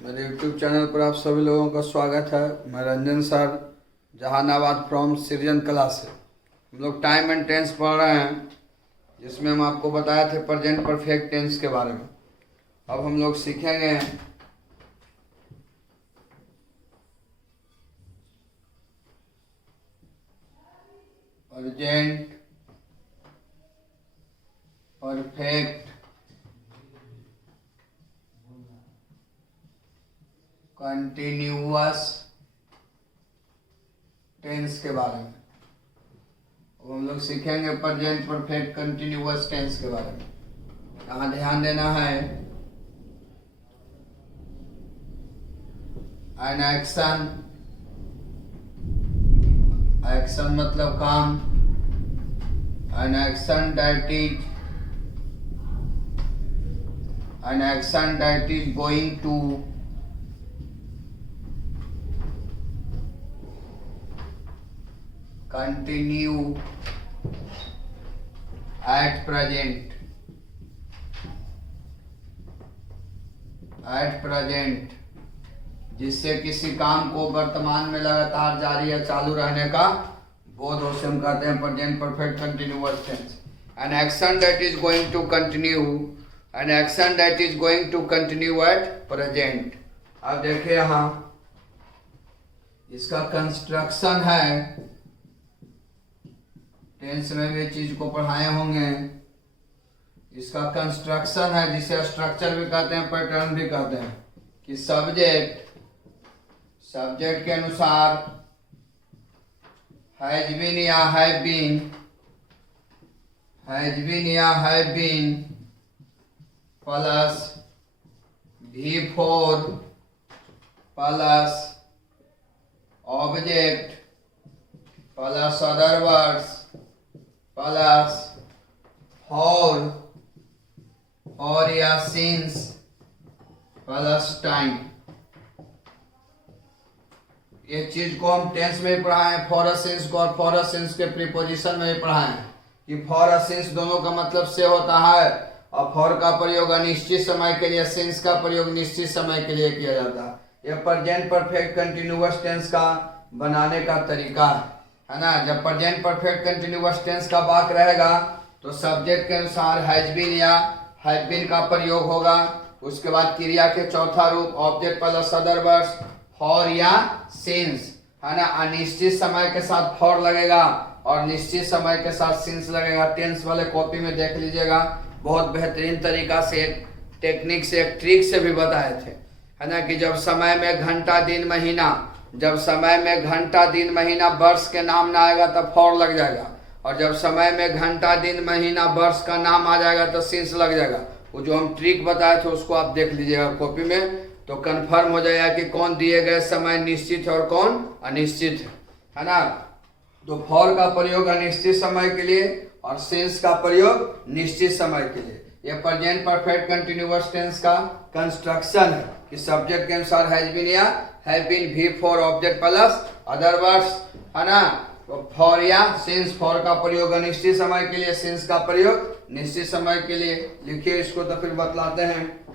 मेरे YouTube channel पर आप सभी लोगों का स्वागत है। मैं रंजन सर, जहानाबाद फ्रॉम सृजन कला से। हम लोग टाइम एंड टेंस पढ़ रहे हैं, जिसमें हम आपको बताए थे प्रेजेंट परफेक्ट टेंस के बारे में। अब हम लोग सीखेंगे प्रेजेंट परफेक्ट कंटिन्यूअस टेंस के बारे में। अब हम लोग सीखेंगे प्रेजेंट परफेक्ट कंटिन्यूअस टेंस के बारे में। यहाँ ध्यान देना है, एन एक्शन, एक्शन मतलब काम, an action that is going to continue at present, जिससे किसी काम को वर्तमान में लगातार जारी या चालू रहने का बोध हो, से हम कहते हैं present perfect continuous tense. An action that is going to continue, an action that is going to continue at present. अब देखिए यहाँ इसका कंस्ट्रक्शन है, टेंस में भी चीज को पढ़ाए होंगे। इसका कंस्ट्रक्शन है, जिसे स्ट्रक्चर भी कहते हैं, पैटर्न भी कहते हैं, कि सब्जेक्ट के अनुसार हैज बीन या have been plus V4 plus object plus other words plus और या सिंस प्लस टाइम। ये चीज को हम टेंस में ही पढ़ाए, फॉर सिंस को और फॉर सिंस के प्रीपोजिशन में ही पढ़ाए कि फॉर सिंस दोनों का मतलब से होता है, और फॉर का प्रयोग अनिश्चित समय के लिए, सिंस का प्रयोग निश्चित समय के लिए किया जाता है। यह प्रेजेंट परफेक्ट कंटिन्यूअस टेंस का बनाने का तरीका है ना। जब प्रेजेंट परफेक्ट कंटिन्यूअस टेंस का वाक्य रहेगा तो सब्जेक्ट के अनुसार हैज बीन या हैव बीन का प्रयोग होगा। उसके बाद क्रिया के चौथा रूप object plus other words for या सिंस, है ना। अनिश्चित समय के साथ फॉर लगेगा और निश्चित समय के साथ सिंस लगेगा। टेंस वाले कॉपी में देख लीजिएगा, बहुत बेहतरीन तरीका से, एक टेक्निक से, एक ट्रिक से भी बताए थे, है ना, कि जब समय में घंटा दिन महीना वर्ष के नाम ना आएगा तब फॉर लग जाएगा, और जब समय में घंटा दिन महीना वर्ष का नाम आ जाएगा तो सिंस लग जाएगा। वो जो हम ट्रिक बताए थे उसको आप देख लीजिएगा कॉपी में, तो कंफर्म हो जाएगा कि कौन दिए गए समय निश्चित है और कौन अनिश्चित है ना। तो फॉर का प्रयोग अनिश्चित समय के लिए और सिंस का प्रयोग निश्चित समय के लिए। यह प्रेजेंट परफेक्ट कंटिन्यूअस टेंस का कंस्ट्रक्शन है कि सब्जेक्ट के अनुसार हैज बीन या have been V4 object plus other words, है ना। तो फॉर या सिंस, फॉर का प्रयोग अनिश्चित समय के लिए, सिंस का प्रयोग निश्चित समय के लिए। लिखिए इसको तो फिर बतलाते हैं।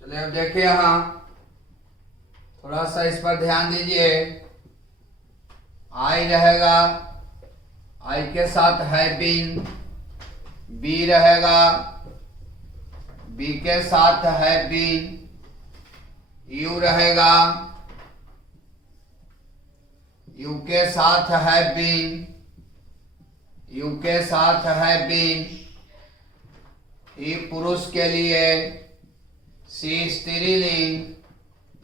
चलिए अब देखिए, यहाँ थोड़ा सा इस पर ध्यान दीजिए। आई रहेगा, आई के साथ हैव बीन, बी रहेगा, बी के साथ हैव बीन, यू रहेगा, यू के साथ हैव बीन, यू के साथ हैव बीन, ई पुरुष के लिए, सी स्त्रीलिंग,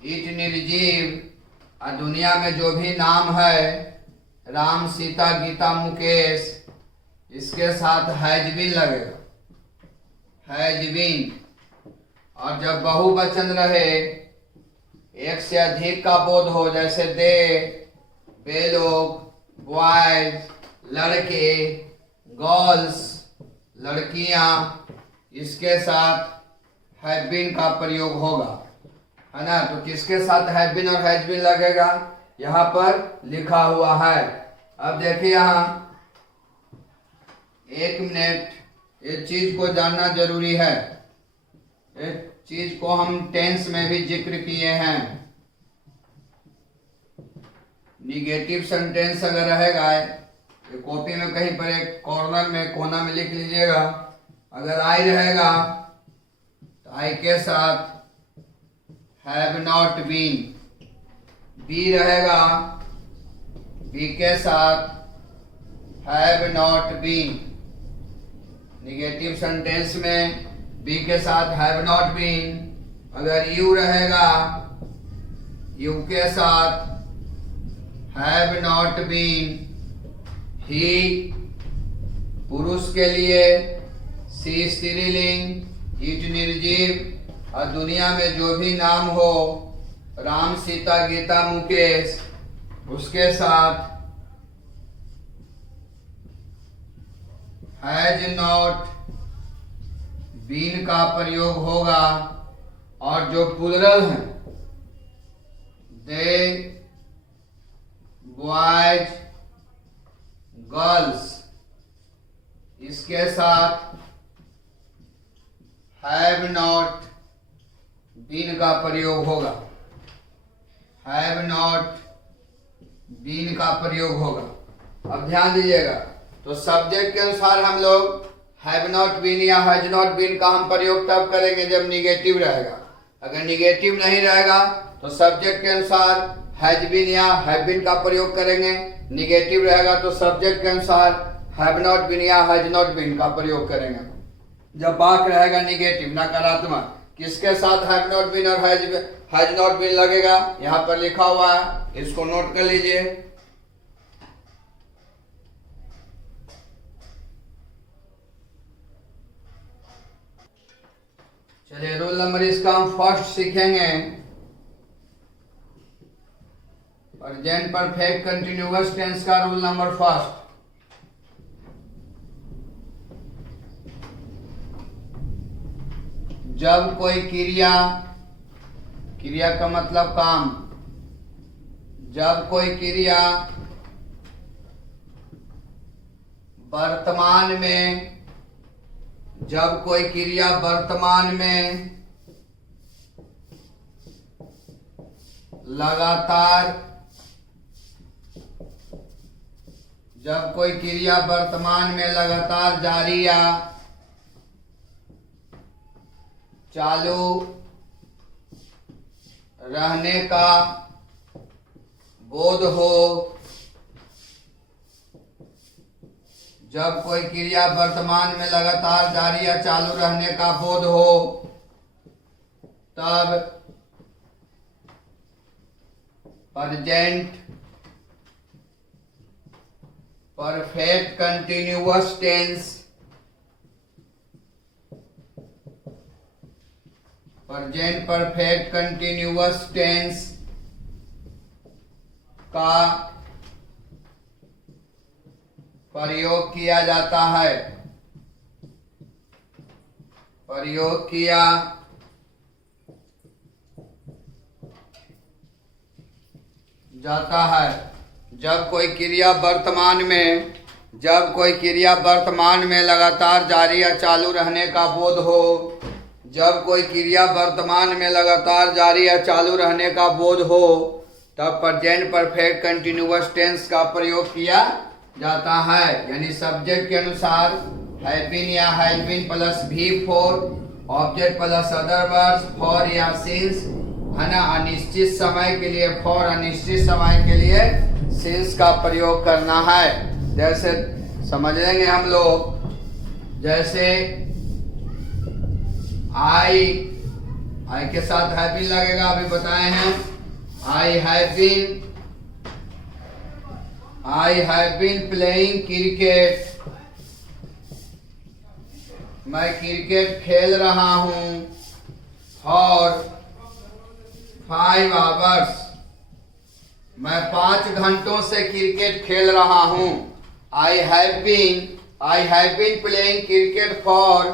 इट निर्जीव। और दुनिया में जो भी नाम है, राम, सीता, गीता, मुकेश, इसके साथ हैज बीन लगेगा, हैज बीन। और जब बहुवचन रहे, एक से अधिक का बोध हो, जैसे दे, वे लोग, बॉयज, लड़के, गर्ल्स, लड़कियां, इसके साथ हैव बीन का प्रयोग होगा, है ना। तो किसके साथ हैव बीन और हैज बीन लगेगा, यहाँ पर लिखा हुआ है। अब देखिए यहाँ एक मिनट, इस चीज को जानना जरूरी है। इस चीज को हम टेंस में भी जिक्र किए हैं। निगेटिव सेंटेंस अगर रहेगा, ये कॉपी में कहीं पर एक कॉर्नर में कोना में लिख लीजिएगा। अगर आई रहेगा तो आई के साथ हैव नॉट बीन, बी रहेगा बी के साथ have not been. Negative sentence में बी के साथ हैव नॉट बीन। अगर यू रहेगा यू के साथ हैव नॉट बीन। ही पुरुष के लिए, सी स्त्रीलिंग, इट निर्जीव। और दुनिया में जो भी नाम हो, राम, सीता, गीता, मुकेश, उसके साथ हैज नॉट बीन का प्रयोग होगा। और जो प्लुरल है, दे, बॉयज, गर्ल्स, इसके साथ हैव नॉट बीन का प्रयोग होगा। हैव नॉट बीन का प्रयोग होगा। अब ध्यान दीजिएगा, तो सब्जेक्ट के अनुसार हम लोग हैव नॉट बीन या हैज नॉट बीन का हम प्रयोग तब करेंगे जब निगेटिव रहेगा। अगर निगेटिव नहीं रहेगा तो सब्जेक्ट के अनुसार हैज बीन या हैव बीन का प्रयोग करेंगे। निगेटिव रहेगा तो सब्जेक्ट के अनुसार हैव नॉट बीन या हैज नॉट बीन का प्रयोग करेंगे। जब वाक्य रहेगा निगेटिव, नकारात्मक, किसके साथ हैव नॉट बीन और हैज नॉट बीन लगेगा, यहाँ पर लिखा हुआ है, इसको नोट कर लीजिए। चलिए, रूल नंबर इसका हम फर्स्ट सीखेंगे। प्रेजेंट परफेक्ट कंटिन्यूअस टेंस का रूल नंबर फर्स्ट। जब कोई क्रिया, क्रिया का मतलब काम, जब कोई क्रिया वर्तमान में, जब कोई क्रिया वर्तमान में लगातार, जब कोई क्रिया वर्तमान में लगातार जारी या चालू रहने का बोध हो, जब कोई क्रिया वर्तमान में लगातार जारी या चालू रहने का बोध हो, तब present perfect continuous tense, present perfect continuous tense का प्रयोग किया जाता है। प्रयोग किया जाता है जब कोई क्रिया वर्तमान में, जब कोई क्रिया वर्तमान में लगातार जारी या चालू रहने का बोध हो, जब कोई क्रिया वर्तमान में लगातार जारी या चालू रहने का बोध हो, तब प्रेजेंट परफेक्ट कंटिन्यूअस टेंस का प्रयोग किया जाता है। यानी सब्जेक्ट के अनुसार हैव बीन या हैज बीन प्लस भी for, object plus other words, for या सिंस, है ना, अनिश्चित समय के लिए फॉर, अनिश्चित समय के लिए सिंस का प्रयोग करना है। जैसे समझ लेंगे हम लोग, जैसे आई के साथ हैव बीन लगेगा, अभी बताए हैं। I have been playing cricket, मैं क्रिकेट खेल रहा हूं फॉर 5 आवर्स, मैं 5 घंटों से क्रिकेट खेल रहा हूं। I have been playing cricket for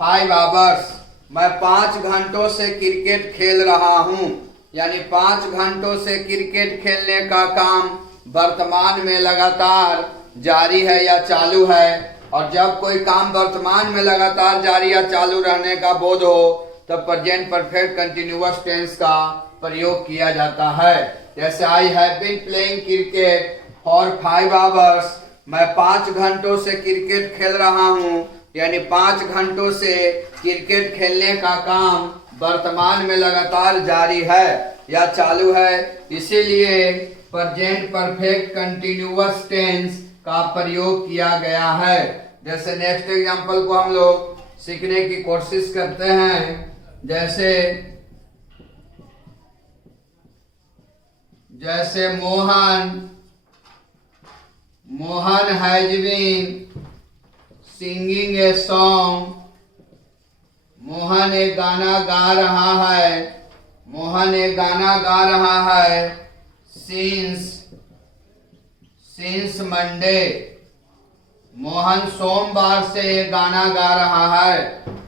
5 hours, मैं 5 घंटों से क्रिकेट खेल रहा हूं। यानी 5 घंटों से क्रिकेट खेलने का काम वर्तमान में लगातार जारी है या चालू है, और जब कोई काम वर्तमान में लगातार जारी या चालू रहने का बोध हो तब प्रेजेंट परफेक्ट कंटिन्यूअस टेंस का प्रयोग किया जाता है। जैसे I have been playing cricket for 5 hours, मैं 5 घंटों से क्रिकेट खेल रहा हूँ, यानी 5 घंटों से क्रिकेट खेलने का काम वर्तमान में लगातार जारी है या चालू है, इसीलिए प्रेजेंट परफेक्ट कंटिन्यूअस टेंस का प्रयोग किया गया है। जैसे नेक्स्ट एग्जांपल को हम लोग सीखने की कोशिश करते हैं। जैसे Mohan has been singing a song, Mohan एक गाना गा रहा है, मोहन एक गाना गा रहा है सिंस मंडे, मोहन सोमवार से ये गाना गा रहा है।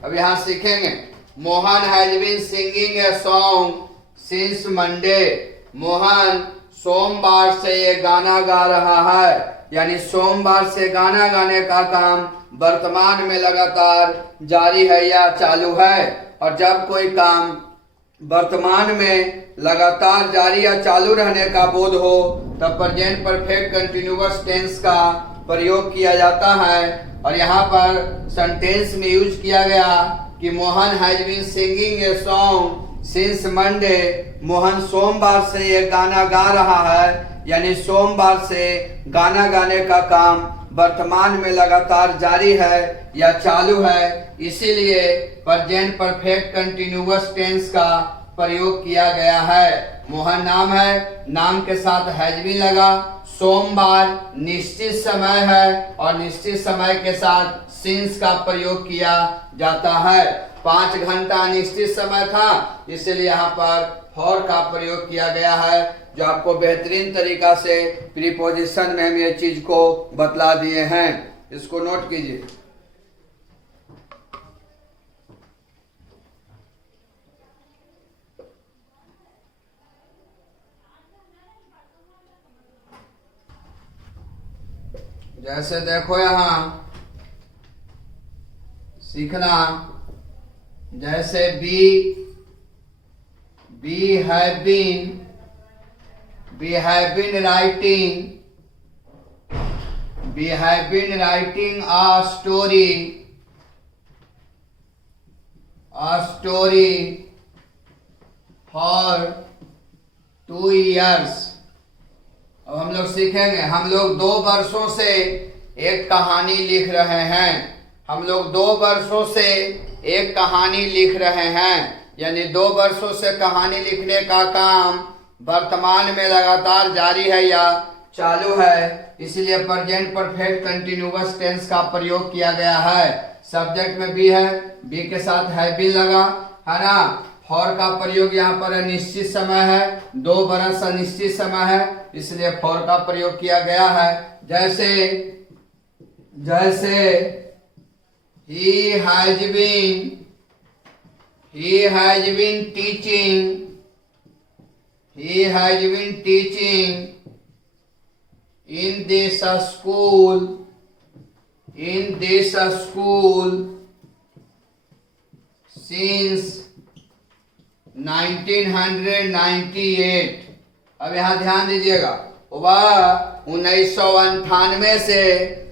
अब यहाँ सीखेंगे Mohan has been singing a song since Monday, Mohan सोमवार से ये गाना गा रहा है, यानी सोमवार से गाना गाने का काम वर्तमान में लगातार जारी है या चालू है। और जब कोई काम वर्तमान में लगातार जारी या चालू रहने का बोध हो तब प्रेजेंट परफेक्ट कंटिन्यूअस टेंस का प्रयोग किया जाता है। और यहाँ पर सेंटेंस में यूज किया गया कि Mohan has been singing a song since Monday, Mohan सोमवार से ये गाना गा रहा है, यानी सोमवार से गाना गाने का काम वर्तमान में लगातार जारी है या चालू है, इसीलिए प्रेजेंट परफेक्ट कंटिन्यूअस टेंस का प्रयोग किया गया है। मोहन नाम है, नाम के साथ हैज बीन लगा, सोमवार निश्चित समय है और निश्चित समय के साथ सिंस का प्रयोग किया जाता है। 5 घंटा निश्चित समय था, इसलिए यहाँ पर फॉर का प्रयोग किया गया है, जो आपको बेहतरीन तरीका से प्रीपोजिशन में हम ये चीज को बतला दिए हैं। इसको नोट कीजिए। जैसे देखो यहाँ सीखना, जैसे we have been writing a story for 2 years। अब हम लोग सीखेंगे, हम लोग 2 वर्षों से एक कहानी लिख रहे हैं, हम लोग 2 वर्षों से एक कहानी लिख रहे हैं, यानी 2 वर्षों से कहानी लिखने का काम वर्तमान में लगातार जारी है या चालू है, इसलिए प्रेजेंट परफेक्ट कंटिन्यूअस टेंस का प्रयोग किया गया है। सब्जेक्ट में बी है, बी के साथ हैव बीन लगा है ना। फॉर का प्रयोग यहाँ पर निश्चित समय है, 2 बरस अनिश्चित समय है, इसलिए फॉर का प्रयोग किया गया है। जैसे he has been teaching in this school since 1998। अब यहाँ ध्यान दीजिएगा, वह 1998 से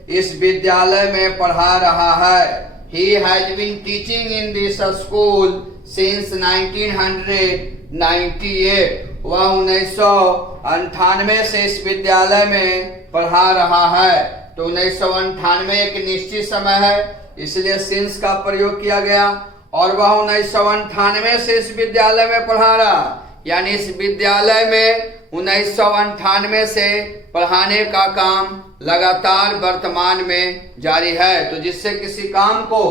इस विद्यालय में पढ़ा रहा है। He has been teaching in this school since 1998। वह 1998 से इस विद्यालय में पढ़ा रहा है। तो 1998 एक निश्चित समय है, इसलिए सिंस का प्रयोग किया गया। और वह 1998 से इस विद्यालय में पढ़ा रहा, यानी इस विद्यालय में 1998 से पढ़ाने का काम लगातार वर्तमान में जारी है। तो जिससे किसी काम को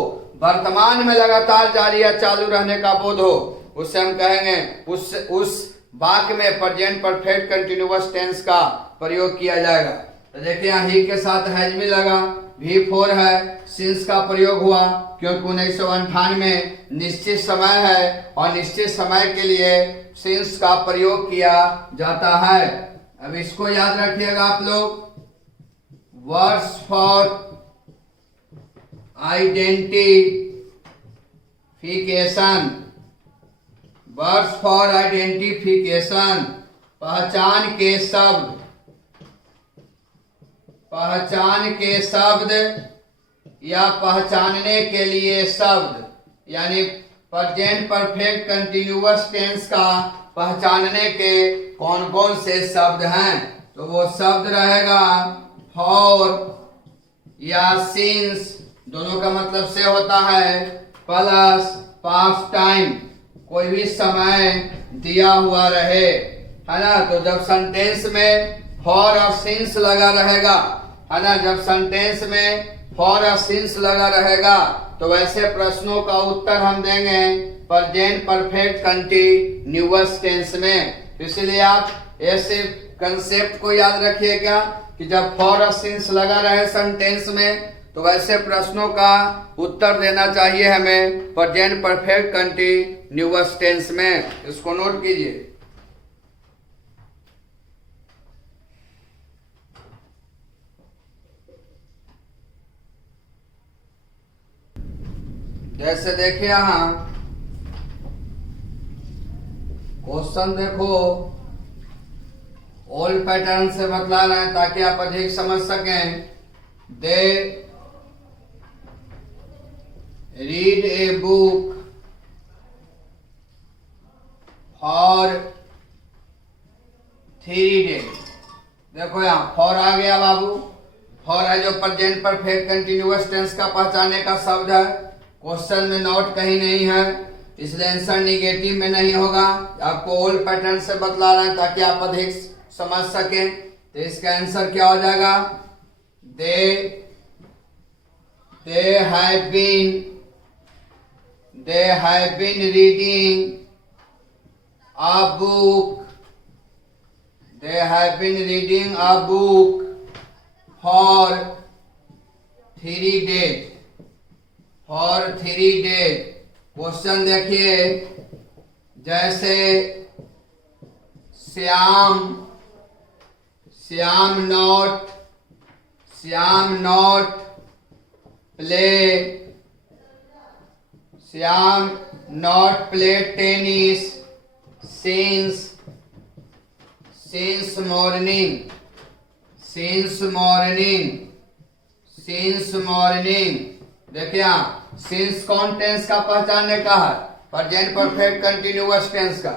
वर्तमान में लगातार जारी या चालू रहने का बोध हो, उससे हम कहेंगे उस वाक्य में प्रेजेंट परफेक्ट कंटिन्यूअस टेंस का प्रयोग किया जाएगा। तो देखिए यहाँ ही के साथ हैज भी लगा, V4 है, सिंस का प्रयोग हुआ क्योंकि 1998 निश्चित समय है और निश्चित समय के लिए सिंस का प्रयोग किया जाता है। अब इसको याद रखिएगा आप लोग, words identification, words for identification, पहचान के शब्द, पहचान के शब्द या पहचानने के लिए शब्द, यानी प्रेजेंट परफेक्ट कंटिन्यूअस टेंस का पहचानने के कौन कौन से शब्द हैं, तो वो शब्द रहेगा फॉर या सिंस, दोनों का मतलब से होता है, प्लस पास्ट टाइम, कोई भी समय दिया हुआ रहे, है ना। तो जब सेंटेंस में फॉर और सिंस लगा रहेगा, है ना, जब सेंटेंस में फॉर और सिंस लगा रहेगा तो वैसे प्रश्नों का उत्तर हम देंगे प्रेजेंट परफेक्ट कंटिन्यूअस टेंस में। इसलिए आप ऐसे कंसेप्ट को याद रखिएगा कि जब फॉर और सिंस लगा रहे सेंटेंस में तो वैसे प्रश्नों का उत्तर देना चाहिए हमें प्रेजेंट परफेक्ट कंटिन्यूअस टेंस में। इसको नोट कीजिए। जैसे देखिए यहां क्वेश्चन देखो, ओल्ड पैटर्न से बतला रहे हैं ताकि आप अधिक समझ सकें। They read a book for 3 days। देखो यहां फॉर आ गया बाबू, फॉर है जो प्रेजेंट परफेक्ट कंटिन्यूअस टेंस का पहचाने का शब्द है। क्वेश्चन में नोट कहीं नहीं है, इसलिए आंसर निगेटिव में नहीं होगा। आपको ओल्ड पैटर्न से बतला रहे हैं ताकि आप अधिक समझ सकें। तो इसका आंसर क्या हो जाएगा? They have been reading a book, they have been reading a book for 3 days, for 3 days। Question देखिए, जैसे Shyam not play tennis since morning। देखिए सिंस कौन टेंस का पहचानने का है? प्रेजेंट परफेक्ट कंटिन्यूअस टेंस का।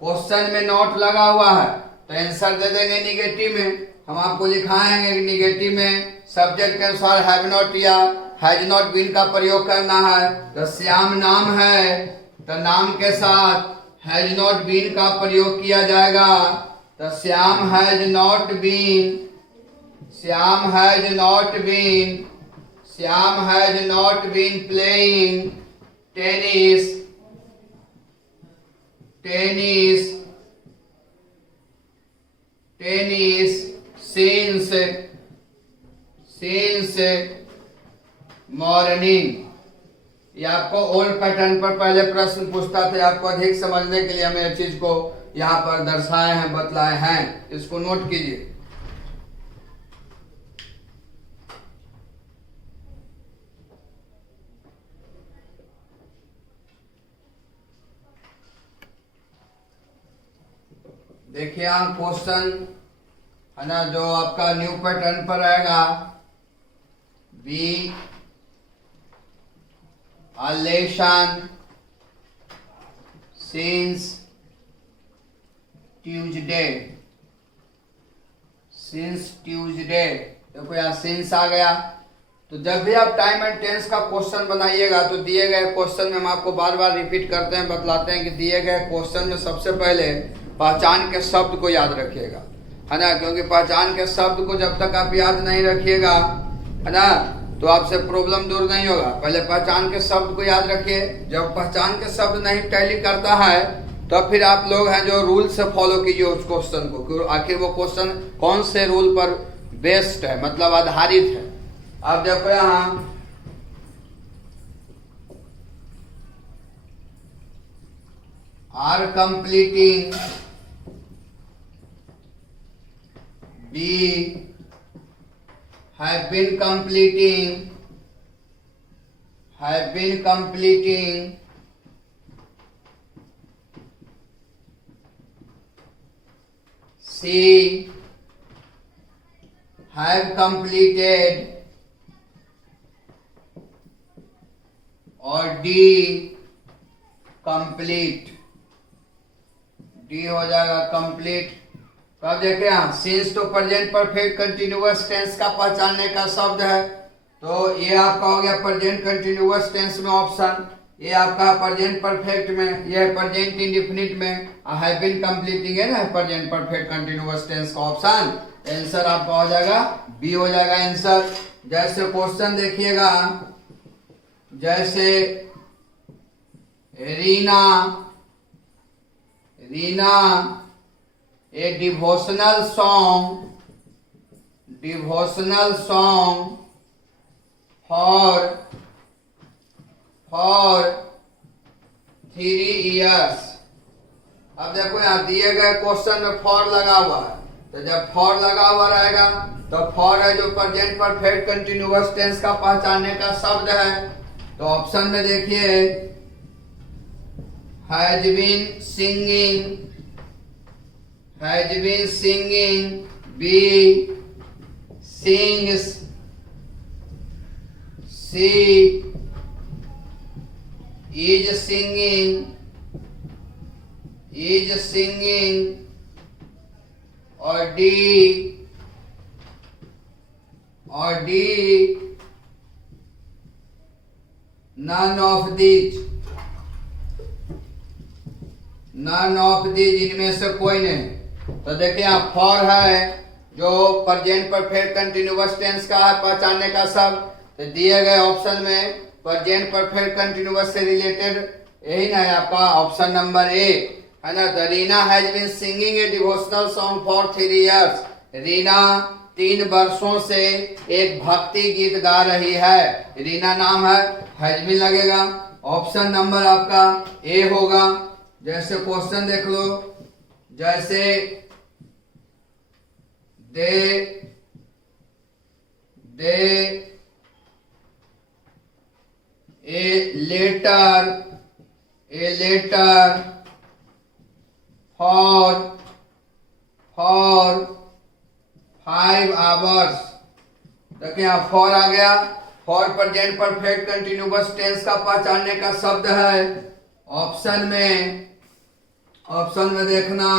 क्वेश्चन में नॉट लगा हुआ है तो आंसर दे देंगे निगेटिव में। हम आपको लिखाएंगे कि निगेटिव में सब्जेक्ट के अनुसार हैव नॉट या हैज नॉट बीन का प्रयोग करना है। तो श्याम नाम है तो नाम के साथ हैज नॉट बीन का प्रयोग किया जाएगा। तो Shyam has not been playing tennis since morning. ये आपको ओल्ड पैटर्न पर पहले प्रश्न पूछता था, आपको अधिक समझने के लिए हमें इस चीज को यहाँ पर दर्शाए हैं, बतलाए हैं। इसको नोट कीजिए। देखिए यहाँ क्वेश्चन है ना, जो आपका न्यू पैटर्न पर आएगा, B a lesson since Tuesday। देखो यहाँ सिंस आ गया। तो जब भी आप टाइम एंड टेंस का क्वेश्चन बनाइएगा तो दिए गए क्वेश्चन में हम आपको बार बार रिपीट करते हैं, बतलाते हैं कि दिए गए क्वेश्चन में सबसे पहले पहचान के शब्द को याद रखिएगा, है ना। क्योंकि पहचान के शब्द को जब तक आप याद नहीं रखिएगा, है ना, तो आपसे प्रॉब्लम दूर नहीं होगा। पहले पहचान के शब्द को याद रखिए। जब पहचान के शब्द नहीं टैली करता है तो फिर आप लोग हैं जो रूल से फॉलो कीजिए उस क्वेश्चन को, आखिर वो क्वेश्चन कौन से रूल पर बेस्ड है, मतलब आधारित है। आप देखो यहाँ are completing, B have been completing, have been completing C have completed और D complete, D हो जाएगा कंप्लीट। कब देखे यहाँ सिंस तो प्रेजेंट परफेक्ट कंटिन्यूअस टेंस का पहचानने का शब्द है, तो ये आपका हो गया प्रेजेंट कंटिन्यूअस टेंस में ऑप्शन, ये आपका प्रेजेंट परफेक्ट में, ये प्रेजेंट इंडेफिनिट में हैव बीन कंप्लीटिंग है ना प्रेजेंट परफेक्ट कंटिन्यूअस टेंस का ऑप्शन। आंसर आपका हो जाएगा बी हो जाएगा आंसर। जैसे क्वेश्चन देखिएगा, जैसे रीना ए डिवोशनल सॉन्ग फॉर 3 years। अब देखो यहाँ दिए गए क्वेश्चन में फॉर लगा हुआ है, तो जब फॉर लगा हुआ रहेगा तो फॉर है जो प्रेजेंट परफेक्ट कंटिन्यूअस टेंस का पहचानने का शब्द है। तो ऑप्शन में देखिए has been singing, B sings, C is singing और डी नन ऑफ दीज, इनमें से कोई नहीं। तो देखिए आप फॉर है जो प्रेजेंट परफेक्ट कंटिन्यूअस टेंस का है पहचानने का शब्द, तो दिए गए ऑप्शन में प्रेजेंट परफेक्ट कंटिन्यूअस से रिलेटेड यही ना है आपका ऑप्शन नंबर ए है ना। The Reena has been singing a devotional song for 3 years। Reena 3 वर्षों से एक भक्ति गीत गा रही है, रीना नाम है, हैज बीन लगेगा, ऑप्शन नंबर आपका ए होगा। जैसे क्वेश्चन देख लो, जैसे they a letter for 5 hours। देखिए यहाँ फॉर आ गया, for present perfect continuous tense का पहचानने का शब्द है। ऑप्शन में देखना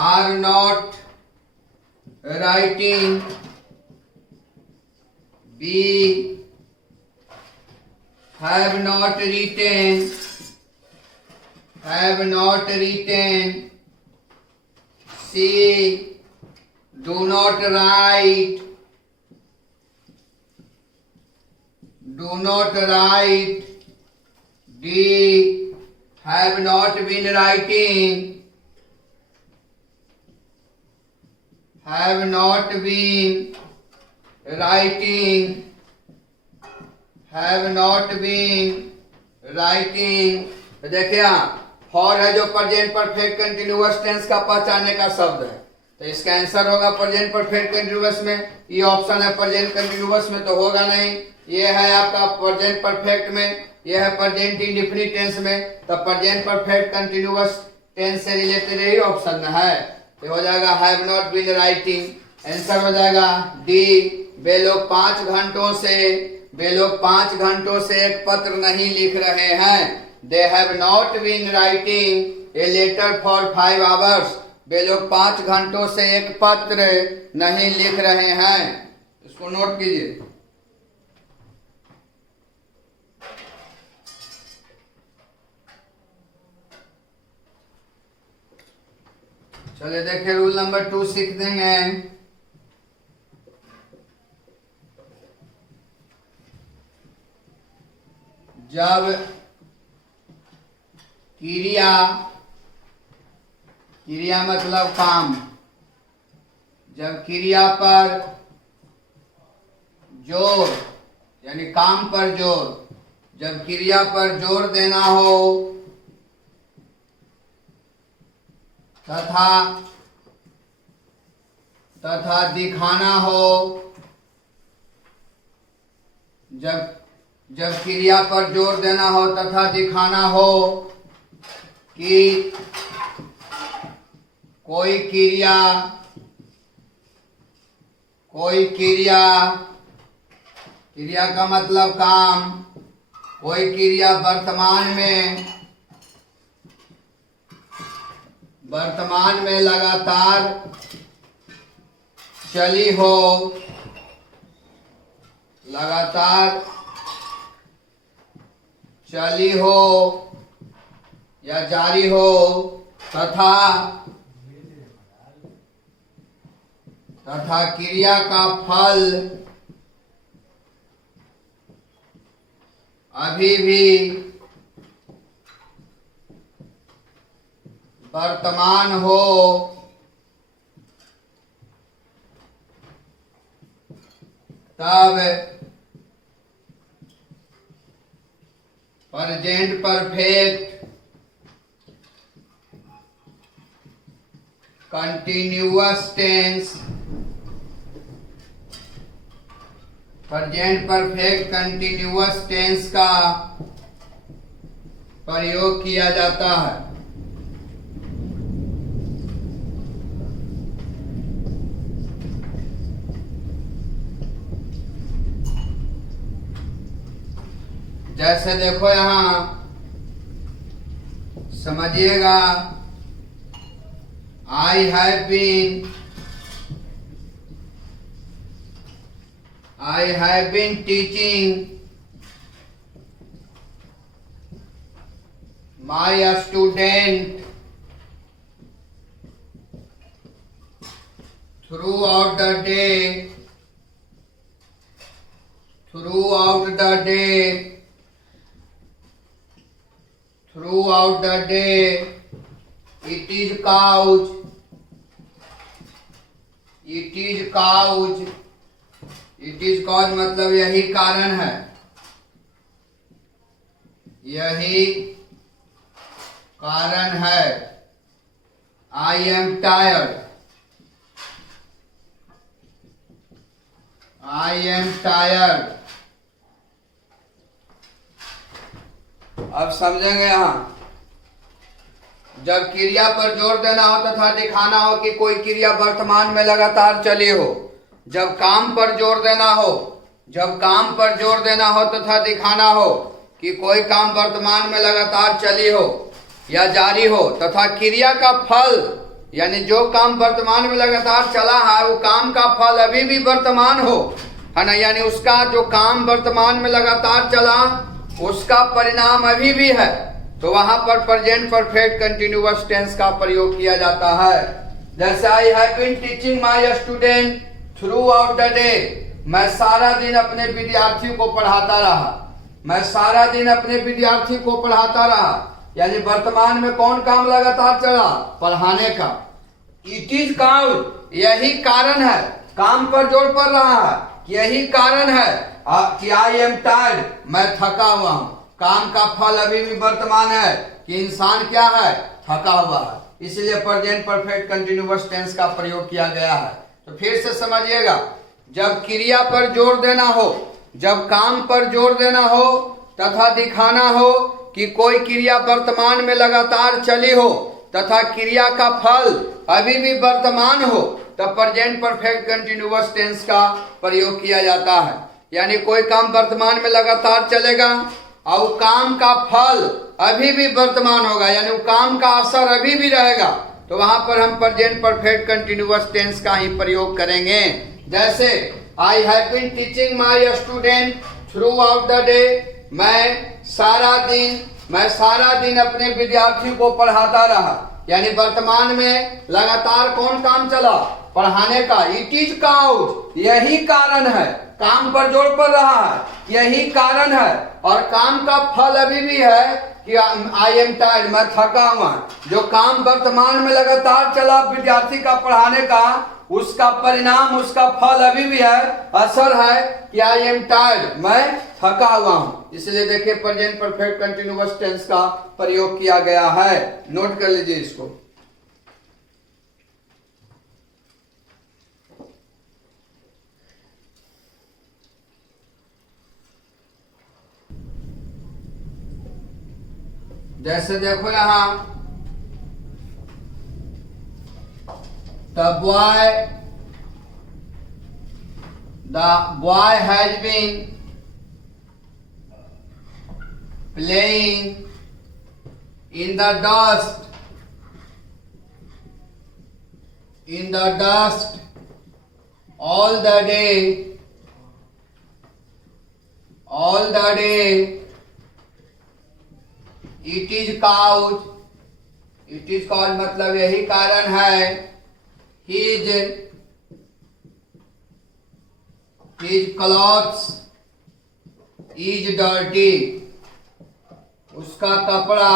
are not writing, B have not written, C do not write, D have not been writing, तो देखिए फॉर है जो प्रेजेंट परफेक्ट कंटिन्यूअस टेंस का पहचानने का शब्द है, तो इसका आंसर होगा प्रेजेंट परफेक्ट कंटिन्यूअस में। ये ऑप्शन है प्रेजेंट कंटिन्यूअस में तो होगा नहीं, ये है आपका प्रेजेंट परफेक्ट में, ये है प्रेजेंट इंडेफिनिट टेंस में, तो प्रेजेंट परफेक्ट कंटिन्यूअस टेंस से रिलेटेड यही ऑप्शन में है, तो हो जाएगा have not been writing. Answer हो जाएगा डी। वे लोग 5 घंटों से एक पत्र नहीं लिख रहे हैं। They have not been writing a letter for 5 hours। वे लोग 5 घंटों से एक पत्र नहीं लिख रहे हैं। इसको नोट कीजिए। चलिए देखिए रूल नंबर 2 सीख देंगे। जब क्रिया मतलब काम, जब क्रिया पर जोर यानी काम पर जोर, जब क्रिया पर जोर देना हो तथा दिखाना हो, जब जब क्रिया पर जोर देना हो तथा दिखाना हो कि कोई क्रिया क्रिया का मतलब काम, कोई क्रिया वर्तमान में लगातार चली हो, या जारी हो तथा क्रिया का फल अभी भी वर्तमान हो, तब present perfect continuous tense, present perfect continuous tense का प्रयोग किया जाता है। जैसे देखो यहां समझिएगा, I have been teaching my student throughout the day. It is cause मतलब यही कारण है, I am tired. अब समझेंगे यहां, जब क्रिया पर जोर देना हो तथा दिखाना हो कि कोई क्रिया वर्तमान में लगातार चली हो, जब काम पर जोर देना हो तथा दिखाना हो कि कोई काम वर्तमान में लगातार चली हो या जारी हो, तथा क्रिया का फल यानी जो काम वर्तमान में लगातार चला है वो काम का फल अभी भी वर्तमान हो, है ना, यानी उसका जो काम वर्तमान में लगातार चला उसका परिणाम अभी भी है, तो वहां पर प्रेजेंट परफेक्ट कंटिन्यूअस टेंस का प्रयोग किया जाता है। जैसे I have been teaching my student throughout the day, मैं सारा दिन अपने विद्यार्थी को पढ़ाता रहा, यानी वर्तमान में कौन काम लगातार चला, पढ़ाने का। इट इज काउज, यही कारण है, काम पर जोर पड़ रहा है, यही कारण है कि आई एम टायर्ड, मैं थका हुआ हूं। काम का फल अभी भी वर्तमान है कि इंसान क्या है, थका हुआ है, इसलिए प्रेजेंट परफेक्ट कंटिन्यूअस टेंस का प्रयोग किया गया है। तो फिर से समझिएगा, जब क्रिया पर जोर देना हो, जब काम पर जोर देना हो तथा दिखाना हो कि कोई क्रिया वर्तमान में लगातार चली हो तथा क्रिया का फल अभी भी वर्तमान हो, तब प्रेजेंट परफेक्ट कंटिन्यूअस टेंस का प्रयोग किया जाता है। यानी कोई काम वर्तमान में लगातार चलेगा और काम का फल अभी भी वर्तमान होगा, यानी वो काम का असर अभी भी रहेगा, तो वहां पर हम प्रेजेंट परफेक्ट कंटिन्यूअस टेंस का ही प्रयोग करेंगे। जैसे I have been teaching my student throughout the day, मैं सारा दिन अपने विद्यार्थी को पढ़ाता रहा, यानी वर्तमान में लगातार कौन काम चला, पढ़ाने का। इट इज काउज, यही कारण है, काम पर जोर पड़ रहा है, यही कारण है, और काम का फल अभी भी है कि आई एम टायर्ड, मैं थका हुआ। जो काम वर्तमान में लगातार चला विद्यार्थी का पढ़ाने का, उसका परिणाम, उसका फल अभी भी है, असर है कि आई एम टायर्ड, मैं थका हुआ हूं। इसलिए देखिए प्रेजेंट परफेक्ट कंटिन्यूअस टेंस का प्रयोग किया गया है, नोट कर लीजिए इसको। जैसे देखो यहां, the boy has been playing in the dust all the day it is cause मतलब यही कारण है, his clothes is dirty, उसका कपड़ा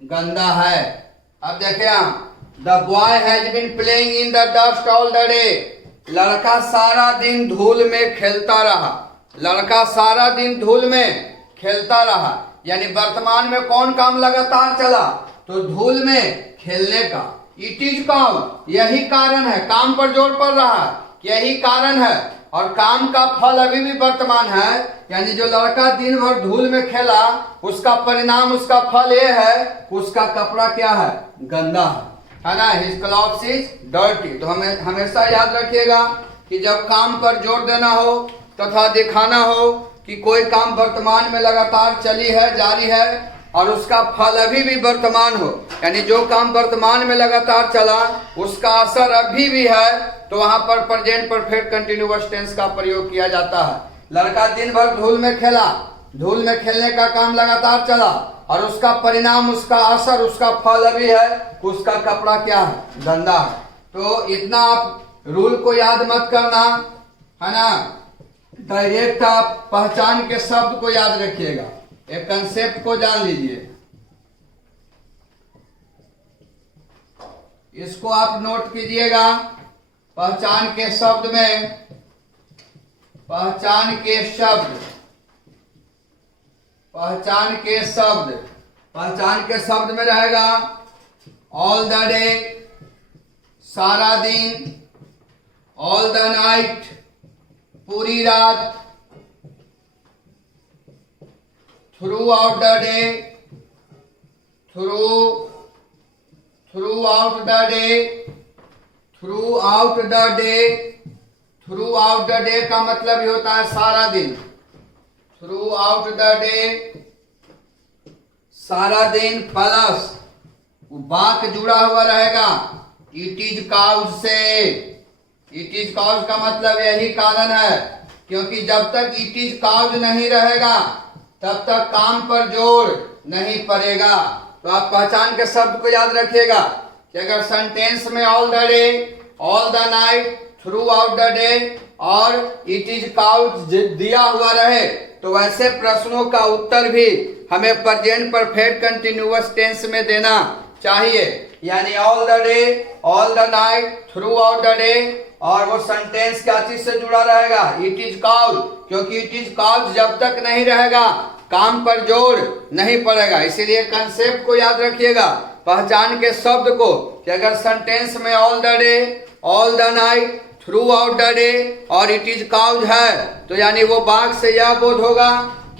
गंदा है। अब देखिए, the boy has been playing in the dust all the day, लड़का सारा दिन धूल में खेलता रहा, लड़का सारा दिन धूल में खेलता रहा। यानी वर्तमान में कौन काम लगातार चला, तो धूल में खेलने का। इट इज कॉज, यही कारण है, काम पर जोर पड़ रहा है, यही कारण है। और काम का फल अभी भी वर्तमान है, यानी जो लड़का दिन भर धूल में खेला, उसका परिणाम, उसका फल ये है, उसका कपड़ा क्या है, गंदा है ना। His clothes is dirty. तो हमें हमेशा याद रखिएगा कि जब काम पर जोर देना हो तथा दिखाना हो कि कोई काम वर्तमान में लगातार चली है, जारी है, और उसका फल अभी भी वर्तमान हो, यानी जो काम वर्तमान में लगातार चला उसका असर अभी भी है, तो वहां पर प्रेजेंट परफेक्ट कंटिन्यूअस टेंस का प्रयोग किया जाता है। लड़का दिन भर धूल में खेला, धूल में खेलने का काम लगातार चला, और उसका परिणाम, उसका असर, उसका फल अभी है, उसका कपड़ा क्या है, गंदा है। तो इतना आप रूल को याद मत करना, है ना। डायरेक्ट आप पहचान के शब्द को याद रखिएगा, एक कंसेप्ट को जान लीजिए, इसको आप नोट कीजिएगा। पहचान के शब्द में, पहचान के शब्द, पहचान के शब्द, पहचान के शब्द में रहेगा ऑल द डे, सारा दिन, ऑल द नाइट, पूरी रात, through out the day, through out the day, through out the day. Through out the day का मतलब ये होता है सारा दिन। थ्रू आउट द डे, सारा दिन, प्लस वाक जुड़ा हुआ रहेगा इट इज कॉज से। इट इज कॉज का मतलब यही कारण है, क्योंकि जब तक इट इज कॉज नहीं रहेगा तब तक काम पर जोर नहीं पड़ेगा। तो आप पहचान के शब्द को याद रखिएगा कि अगर सेंटेंस में all the day, all the night, throughout the day और इट इज कॉज दिया हुआ रहे, तो वैसे प्रश्नों का उत्तर भी हमें प्रेजेंट परफेक्ट कंटिन्यूअस टेंस में देना चाहिए। यानी all the day, all the night, throughout the day, और वो सेंटेंस क्या चीज से जुड़ा रहेगा, इट इज कॉज, क्योंकि इट इज कॉज जब तक नहीं रहेगा काम पर जोर नहीं पड़ेगा। इसीलिए कंसेप्ट को याद रखिएगा, पहचान के शब्द को, कि अगर सेंटेंस में all the day, all the night, throughout the day और इट इज कॉज है, तो यानी वो वाक्य से यह बोध होगा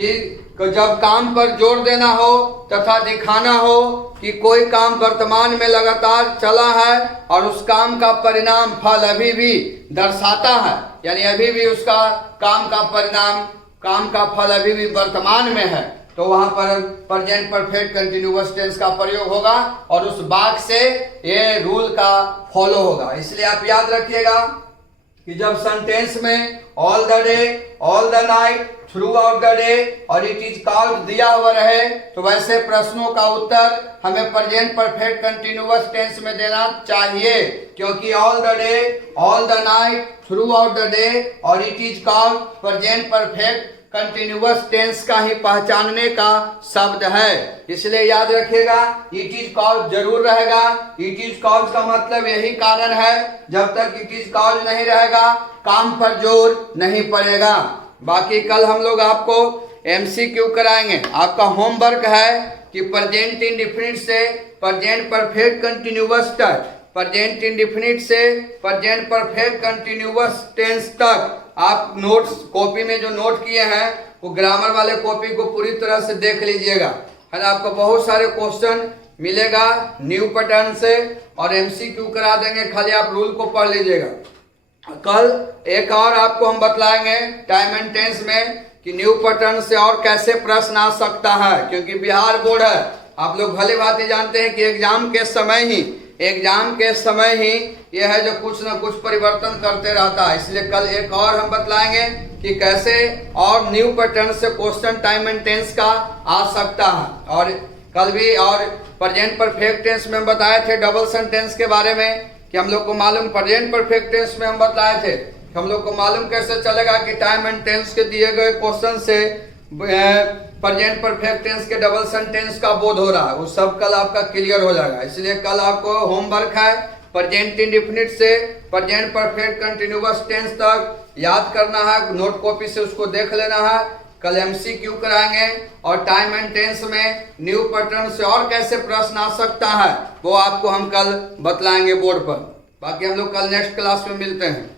कि जब काम पर जोर देना हो तथा दिखाना हो कि कोई काम वर्तमान में लगातार चला है और उस काम का परिणाम, फल अभी भी दर्शाता है, यानी अभी भी उसका काम का परिणाम, काम का फल अभी भी वर्तमान में है, तो वहां पर प्रेजेंट परफेक्ट कंटिन्यूअस टेंस का प्रयोग होगा और उस वाक्य से ये रूल का फॉलो होगा। इसलिए आप याद रखिएगा कि जब सेंटेंस में all the day, all the night, throughout the day और इट इज कॉल्ड दिया हुआ रहे, तो वैसे प्रश्नों का उत्तर हमें प्रेजेंट परफेक्ट कंटिन्यूअस टेंस में देना चाहिए, क्योंकि all the day, all the night, throughout the day और it is called present perfect continuous tense का ही पहचानने का शब्द है। इसलिए याद रखिएगा, इट इज कॉज जरूर रहेगा। इट इज कॉज का मतलब यही कारण है, जब तक इट इज कॉज नहीं रहेगा काम पर जोर नहीं पड़ेगा। बाकी कल हम लोग आपको एमसीक्यू कराएंगे। आपका होमवर्क है कि प्रेजेंट इंडेफिनिट से प्रेजेंट परफेक्ट कंटिन्यूअस तक, प्रेजेंट इंडेफिनिट से प्रेजेंट परफेक्ट कंटिन्यूअस टेंस तक आप नोट्स कॉपी में जो नोट किए हैं वो ग्रामर वाले कॉपी को पूरी तरह से देख लीजिएगा, है ना। आपको बहुत सारे क्वेश्चन मिलेगा न्यू पैटर्न से और एमसीक्यू करा देंगे, खाली आप रूल को पढ़ लीजिएगा। कल एक और आपको हम बतलाएंगे टाइम एंड टेंस में कि न्यू पैटर्न से और कैसे प्रश्न आ सकता है, क्योंकि बिहार बोर्ड है, आप लोग भली बात ही जानते हैं कि एग्जाम के समय ही यह है जो कुछ ना कुछ परिवर्तन करते रहता है। इसलिए कल एक और हम बतलाएंगे कि कैसे और न्यू पैटर्न से क्वेश्चन टाइम एंड टेंस का आ सकता है। और कल भी और प्रेजेंट परफेक्ट टेंस में हम बताए थे डबल सेंटेंस के बारे में कि हम लोग को मालूम, प्रेजेंट परफेक्ट टेंस में हम बताए थे हम लोग को मालूम कैसे चलेगा कि टाइम एंड टेंस के दिए गए क्वेश्चन से प्रेजेंट परफेक्ट टेंस के डबल सेंटेंस का बोध हो रहा है, वो सब कल आपका क्लियर हो जाएगा। इसलिए कल आपको होमवर्क है प्रेजेंट इंडेफिनिट से प्रेजेंट परफेक्ट कंटिन्यूअस टेंस तक याद करना है, नोट कॉपी से उसको देख लेना है। कल एमसीक्यू कराएंगे और टाइम एंड टेंस में न्यू पैटर्न से और कैसे प्रश्न आ सकता है वो आपको हम कल बतलाएंगे बोर्ड पर। बाकी हम लोग कल नेक्स्ट क्लास में मिलते हैं।